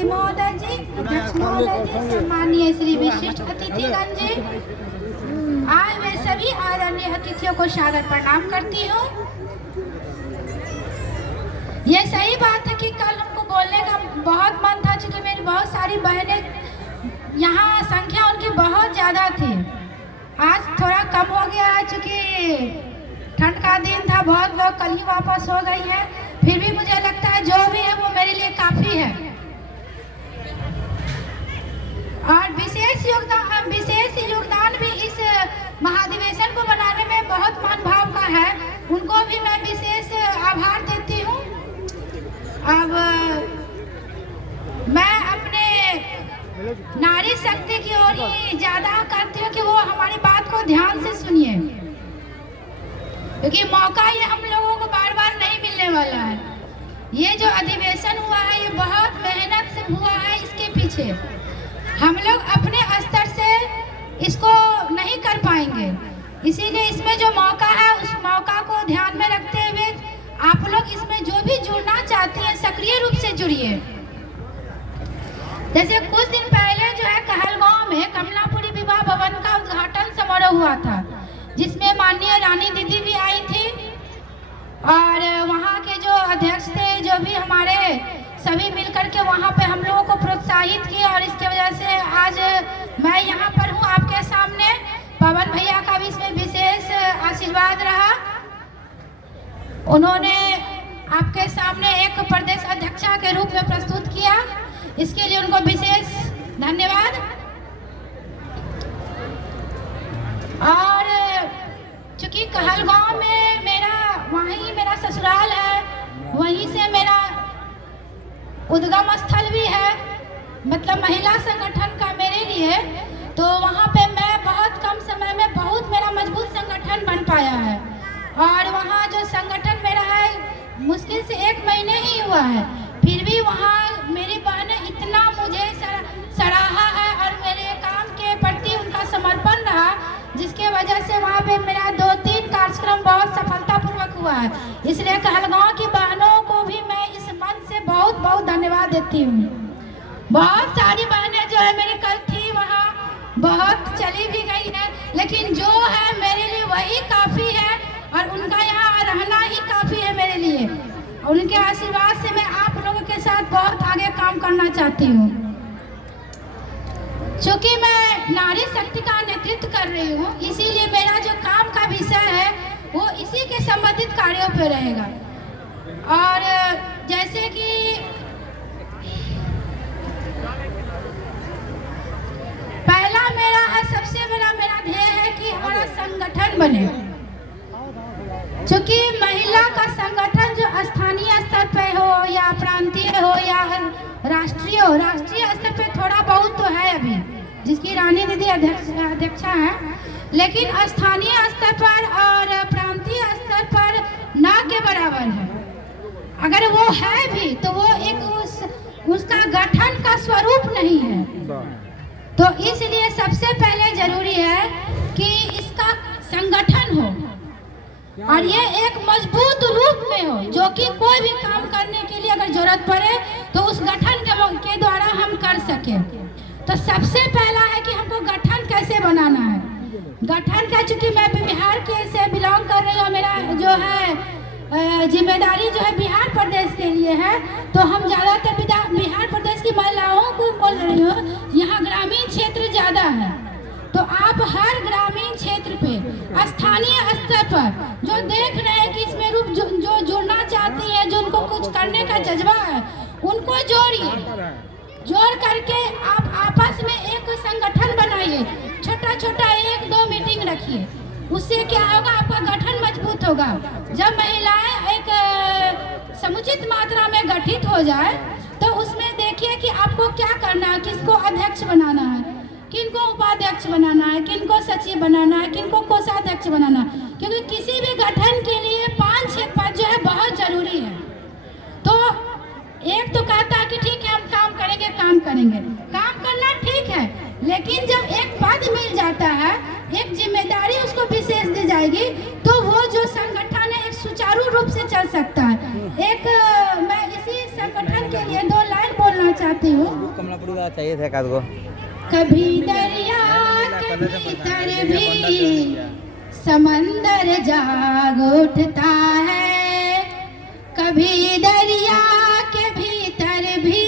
सभापति महोदय जी, अध्यक्ष महोदय जी, सम्मानीय श्री विशिष्ट अतिथिगण जी, आए हुए सभी आदरणीय अतिथियों को सादर प्रणाम करती हूँ। ये सही बात है कि कल हमको बोलने का बहुत मन था, क्योंकि मेरी बहुत सारी बहनें यहाँ संख्या उनकी बहुत ज़्यादा थी। आज थोड़ा कम हो गया है, चूँकि ठंड का दिन था, बहुत लोग कल ही वापस हो गई हैं। फिर भी मुझे लगता है जो भी है वो मेरे लिए काफ़ी है। और विशेष योगदान भी इस महाधिवेशन को बनाने में बहुत मान भाव का है। उनको भी मैं विशेष आभार देती हूँ। अब मैं अपने नारी शक्ति की ओर ही ज़्यादा करती हूँ कि वो हमारी बात को ध्यान से सुनिए, क्योंकि मौका ये हम लोगों को बार बार नहीं मिलने वाला है। ये जो अधिवेशन हुआ है ये बहुत मेहनत से हुआ है। इसके पीछे हम लोग अपने स्तर से इसको नहीं कर पाएंगे, इसीलिए इसमें जो मौका है उस मौका को ध्यान में रखते हुए आप लोग इसमें जो भी जुड़ना चाहते हैं सक्रिय रूप से जुड़िए। जैसे कुछ दिन पहले जो है कहलगांव में कमलापुरी विवाह भवन का उद्घाटन समारोह हुआ था, जिसमें माननीय रानी दीदी भी आई थी और वहाँ के जो अध्यक्ष थे, जो भी हमारे सभी मिलकर के वहाँ पे हम लोगों को प्रोत्साहित किए। और इसके वजह से आज मैं यहाँ पर हूँ आपके सामने। पवन भैया का भी इसमें विशेष आशीर्वाद रहा। उन्होंने आपके सामने एक प्रदेश अध्यक्षा के रूप में प्रस्तुत किया, इसके लिए उनको विशेष धन्यवाद। और चूँकि कहलगांव में वहीं मेरा ससुराल है, वहीं से मेरा उद्गम स्थल भी है, मतलब महिला संगठन का मेरे लिए। तो वहाँ पे मैं बहुत कम समय में बहुत मेरा मजबूत संगठन बन पाया है। और वहाँ जो संगठन मेरा है मुश्किल से 1 महीने ही हुआ है, फिर भी वहाँ मेरी बहनें इतना मुझे सराहा है और मेरे काम के प्रति उनका समर्पण रहा, जिसके वजह से वहाँ पे मेरा 2-3 कार्यक्रम बहुत सफलतापूर्वक हुआ है। इसलिए कहलगांव की बहनों को भी मैं इस मन से बहुत बहुत धन्यवाद देती हूँ। बहुत सारी बहनें जो है मेरी कल थी वहाँ, बहुत चली भी गई है, लेकिन जो है मेरे लिए वही काफ़ी है और उनका यहाँ रहना ही काफ़ी है मेरे लिए। और उनके आशीर्वाद से मैं आप लोगों के साथ बहुत आगे काम करना चाहती हूँ। चूँकि मैं नारी शक्ति का नेतृत्व कर रही हूँ, इसीलिए मेरा जो काम का विषय है वो इसी के संबंधित कार्यों पर रहेगा। और जैसे कि पहला मेरा है, सबसे बड़ा मेरा ध्येय है कि हमारा संगठन बने। चूँकि महिला का संगठन जो स्थानीय स्तर पे हो या प्रांतीय हो या राष्ट्रीय हो, राष्ट्रीय स्तर पे थोड़ा बहुत तो है अभी, जिसकी रानी दीदी अध्यक्षा है, लेकिन स्थानीय स्तर पर और प्रांतीय स्तर पर ना के बराबर है। अगर वो है भी तो वो एक उसका गठन का स्वरूप नहीं है। तो इसलिए सबसे पहले जरूरी है कि इसका संगठन हो और ये एक मजबूत रूप में हो, जो कि कोई भी काम करने के लिए अगर जरूरत पड़े तो उस गठन के द्वारा हम कर सके। तो सबसे पहला है कि हमको गठन कैसे बनाना है। गठन का, चूँकि मैं बिहार के से बिलोंग कर रही हूँ, मेरा जो है जिम्मेदारी जो है बिहार प्रदेश के लिए है, तो हम ज़्यादातर बिहार प्रदेश की महिलाओं को बोल रही हूँ। यहाँ ग्रामीण क्षेत्र ज़्यादा है, तो आप हर ग्रामीण क्षेत्र पे स्थानीय स्तर पर जो देख रहे हैं कि इसमें रूप जो जुड़ना चाहती है, जो उनको कुछ करने का जज्बा है, उनको जोड़िए। जोड़ करके आप आपस में एक संगठन बनाइए, छोटा छोटा 1-2 मीटिंग रखिए। उससे क्या होगा, आपका गठन मजबूत होगा। जब महिलाएं एक समुचित मात्रा में गठित हो जाए तो उसमें देखिए कि आपको क्या करना है, किसको अध्यक्ष बनाना है, किनको उपाध्यक्ष बनाना है, किनको सचिव बनाना है, किनको कोषाध्यक्ष बनाना है। क्योंकि किसी भी गठन के लिए 5-6 पद जो है बहुत जरूरी है। तो एक तो कहता है कि ठीक है हम काम करेंगे, काम करना ठीक है, लेकिन जब एक पद मिल जाता है, एक जिम्मेदारी उसको विशेष दी जाएगी, तो वो जो संगठन है एक सुचारू रूप से चल सकता है। मैं इसी संगठन के लिए 2 लाइन बोलना चाहती हूँ। बताती हूँ। कमलापुरी का चाहिए था एकाध गो। कभी दरिया के भीतर भी समंदर जाग उठता है, कभी दरिया के भीतर भी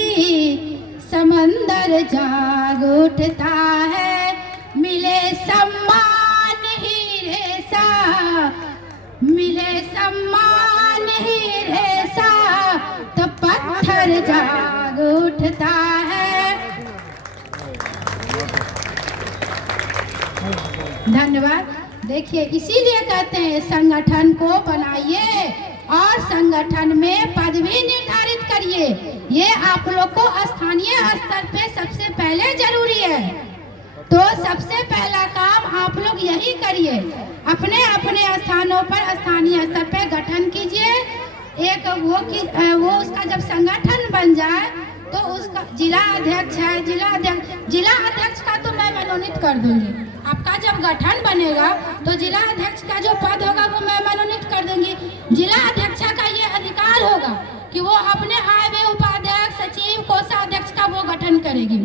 समंदर जाग उठता है। मिले सम्मान हीरे सा, मिले सम्मान हीरे सा, तो पत्थर जाग उठता है। धन्यवाद। देखिए, इसीलिए कहते हैं संगठन को बनाइए और संगठन में पद भी निर्धारित करिए। ये आप लोग को स्थानीय स्तर पे सबसे पहले जरूरी है। तो सबसे पहला काम आप लोग यही करिए, अपने अपने स्थानों पर स्थानीय स्तर पे गठन कीजिए। एक वो उसका जब संगठन बन जाए तो उसका जिला अध्यक्ष है, जिला अध्यक्ष का तो मैं मनोनीत कर दूंगी। आपका जब गठन बनेगा तो जिला अध्यक्ष का जो पद होगा वो मैं मनोनीत कर दूंगी। जिला अध्यक्ष का ये अधिकार होगा कि वो अपने आय व्यय उपाध्यक्ष, सचिव, कोषाध्यक्ष का वो गठन करेगी।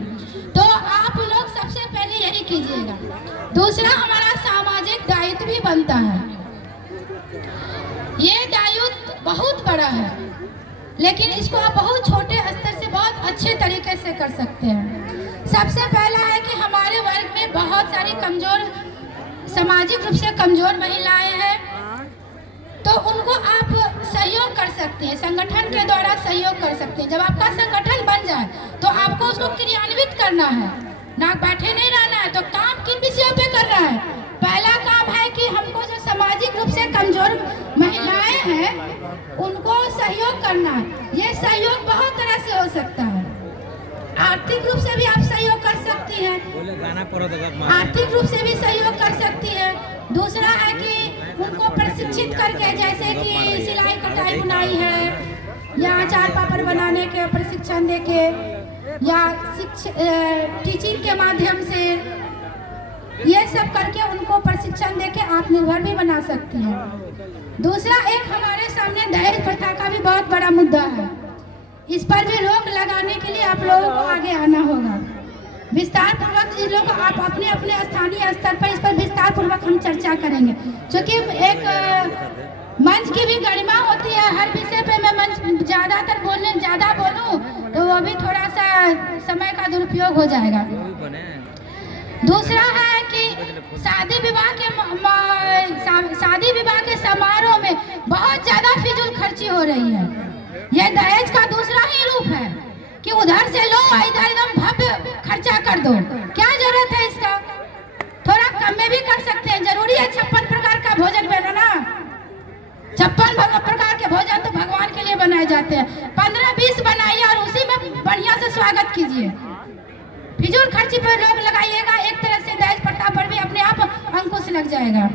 तो आप लोग सबसे पहले यही कीजिएगा। दूसरा, हमारा सामाजिक दायित्व भी बनता है। ये दायित्व बहुत बड़ा है, लेकिन इसको आप बहुत छोटे स्तर से बहुत अच्छे तरीके से कर सकते हैं। सबसे पहला है कि हमारे वर्ग में बहुत सारी कमजोर, सामाजिक रूप से कमजोर महिलाएं हैं, तो उनको आप सहयोग कर सकते हैं, संगठन के द्वारा सहयोग कर सकते हैं। जब आपका संगठन बन जाए तो आपको उसको क्रियान्वित करना है, ना बैठे नहीं रहना है। तो काम किन विषयों पे करना है? पहला काम है कि हमको जो सामाजिक रूप से कमजोर महिलाएं हैं उनको सहयोग करना है। ये सहयोग बहुत तरह से हो सकता है। आर्थिक रूप से भी आप सहयोग कर सकती हैं, आर्थिक रूप से भी सहयोग कर सकती है। दूसरा है कि उनको प्रशिक्षित करके, जैसे कि सिलाई कटाई बुनाई है, या अचार पापड़ बनाने के प्रशिक्षण देके, या टीचिंग के माध्यम से, ये सब करके उनको प्रशिक्षण देके आत्मनिर्भर भी बना सकती हैं। दूसरा, एक हमारे सामने दहेज प्रथा का भी बहुत बड़ा मुद्दा है। इस पर भी रोक लगाने के लिए आप लोगों को आगे आना होगा। विस्तार पूर्वक इन लोगों को आप अपने अपने स्थानीय स्तर पर इस पर विस्तार पूर्वक हम चर्चा करेंगे, क्योंकि एक मंच की भी गरिमा होती है। हर विषय पे मैं मंच ज़्यादा बोलूं तो वो भी थोड़ा सा समय का दुरुपयोग हो जाएगा। दूसरा है कि शादी विवाह के समारोह में बहुत ज़्यादा फिजूल खर्ची हो रही है। यह दहेज का दूसरा ही रूप है कि उधर से लो, इधर एकदम भव्य खर्चा कर दो। क्या जरूरत है इसका? थोड़ा कम में भी कर सकते हैं। जरूरी है 56 प्रकार का भोजन बनाना? 56 प्रकार के भोजन तो भगवान के लिए बनाए जाते हैं। 15-20 बनाइए और उसी में बढ़िया से स्वागत कीजिए। फिजूल खर्ची पर रोक लगाइएगा, एक तरह से दहेज प्रथा पर भी अपने आप अंकुश लग जाएगा।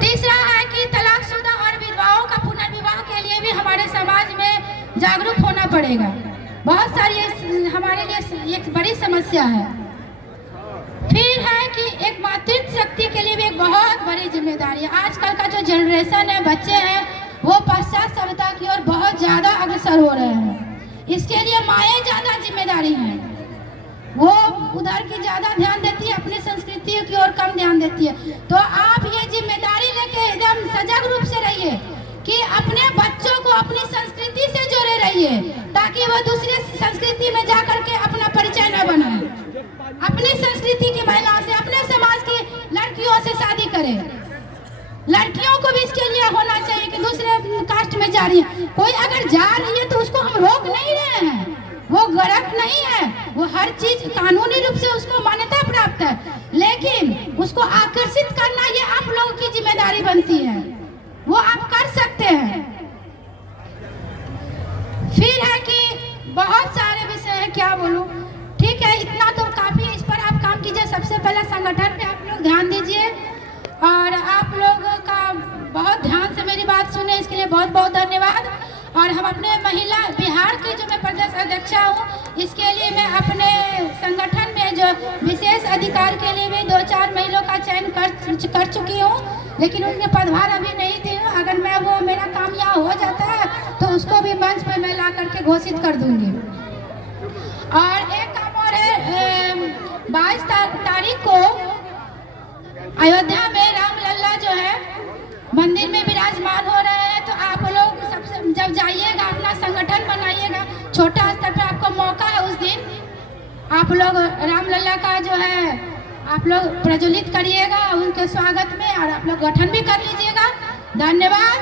तीसरा है कि तलाकशुदा और विधवाओं का पुनर्विवाह के लिए भी हमारे समाज में जागरूक होना पड़ेगा। बहुत सारी हमारे लिए एक बड़ी समस्या है। फिर है कि एक मातृत्व शक्ति के लिए भी एक बहुत बड़ी जिम्मेदारी है। आजकल का जो जनरेशन है, बच्चे हैं, वो पश्चात सभ्यता की ओर बहुत ज़्यादा अग्रसर हो रहे हैं। इसके लिए माएँ ज़्यादा जिम्मेदारी हैं, वो उधर की ज़्यादा ध्यान देती है, अपनी संस्कृति की ओर कम ध्यान देती है। तो आप ये जिम्मेदारी लेके एकदम सजग रूप से रहिए कि अपने बच्चों को अपनी संस्कृति से जोड़े रहिए, ताकि वो दूसरे संस्कृति में जा करके अपना परिचय न बनाए। अपनी संस्कृति की महिलाओं से, अपने समाज की लड़कियों से शादी करें। लड़कियों को भी इसके लिए होना चाहिए कि दूसरे कास्ट में जा रही है, कोई अगर जा रही है तो उसको हम रोक नहीं रहे हैं, वो गलत नहीं है, वो हर चीज कानूनी रूप से उसको मान्यता प्राप्त है, लेकिन उसको आकर्षित करना ये आप लोगों की जिम्मेदारी बनती है, वो आप कर सकते हैं। फिर है कि बहुत सारे विषय है, क्या बोलूं, ठीक है, इतना तो काफी है, इस पर आप काम कीजिए। सबसे पहले संगठन पे आप लोग ध्यान दीजिए, और आप लोगों का बहुत ध्यान से मेरी बात सुने, इसके लिए बहुत बहुत धन्यवाद। और हम अपने महिला बिहार की जो मैं प्रदेश अध्यक्षा हूँ, इसके लिए मैं अपने संगठन में जो विशेष अधिकार के लिए भी 2-4 महिलाओं का चयन कर चुकी हूँ, लेकिन उनके पदभार अभी नहीं दी हूँ। अगर मेरा काम यहाँ हो जाता है तो उसको भी मंच पर मैं ला करके घोषित कर दूंगी। 22 तारीख को अयोध्या में रामलला जो है मंदिर में विराजमान हो रहे हैं। तो आप लोग सबसे जब जाइएगा अपना संगठन बनाइएगा, छोटा स्तर पर आपको मौका है, उस दिन आप लोग रामलला का जो है आप लोग प्रज्वलित करिएगा उनके स्वागत में, और आप लोग गठन भी कर लीजिएगा। धन्यवाद,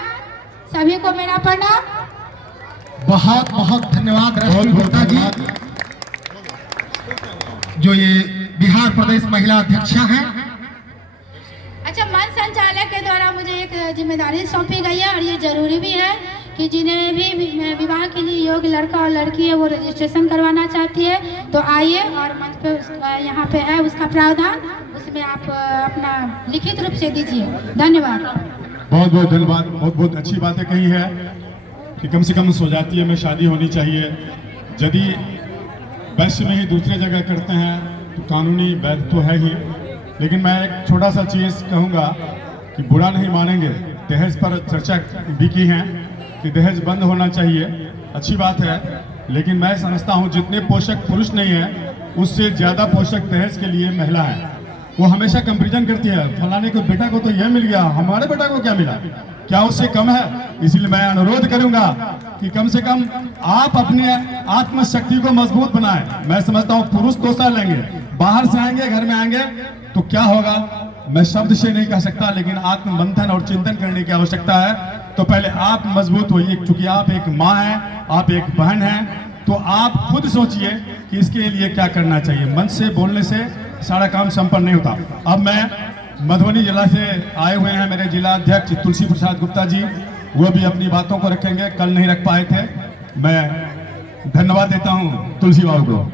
सभी को मेरा प्रणाम। बहुत बहुत धन्यवाद रश्मि गुप्ता जी, जो ये बिहार प्रदेश महिला अध्यक्षा हैं। अच्छा, मंच संचालक के द्वारा मुझे एक जिम्मेदारी सौंपी गई है, और ये जरूरी भी है कि जिन्हें भी विवाह के लिए योग्य लड़का और लड़की है वो रजिस्ट्रेशन करवाना चाहती है तो आइए, और मंच पे यहाँ पे है उसका प्रावधान, उसमें आप अपना लिखित रूप से दीजिए। धन्यवाद, बहुत बहुत धन्यवाद। बहुत बहुत अच्छी बातें कही है कि कम से कम स्वजातीय में शादी होनी चाहिए। यदि वैश्य में ही दूसरे जगह करते हैं तो कानूनी वैध तो है ही, लेकिन मैं एक छोटा सा चीज़ कहूँगा कि बुरा नहीं मानेंगे, दहेज पर चर्चा भी की है कि दहेज बंद होना चाहिए, अच्छी बात है, लेकिन मैं समझता हूँ जितने पोषक पुरुष नहीं है उससे ज़्यादा पोषक दहेज के लिए महिला है। वो हमेशा कंपैरिजन करती है, फलाने को बेटा को तो यह मिल गया, हमारे बेटा को क्या मिला, क्या उससे कम है। इसलिए मैं अनुरोध करूंगा कि कम से कम आप अपनी आत्मशक्ति को मजबूत बनाएं। मैं समझता हूँ पुरुष 2 साल लेंगे, बाहर से आएंगे, घर में आएंगे तो क्या होगा मैं शब्द से नहीं कह सकता, लेकिन आत्म मंथन और चिंतन करने की आवश्यकता है। तो पहले आप मजबूत होइए, क्योंकि आप एक माँ हैं, आप एक बहन हैं, तो आप खुद सोचिए कि इसके लिए क्या करना चाहिए। मन से बोलने से सारा काम संपन्न नहीं होता। अब मैं मधुबनी जिला से आए हुए हैं मेरे जिला अध्यक्ष तुलसी प्रसाद गुप्ता जी, वो भी अपनी बातों को रखेंगे, कल नहीं रख पाए थे। मैं धन्यवाद देता हूँ तुलसी बाबू को।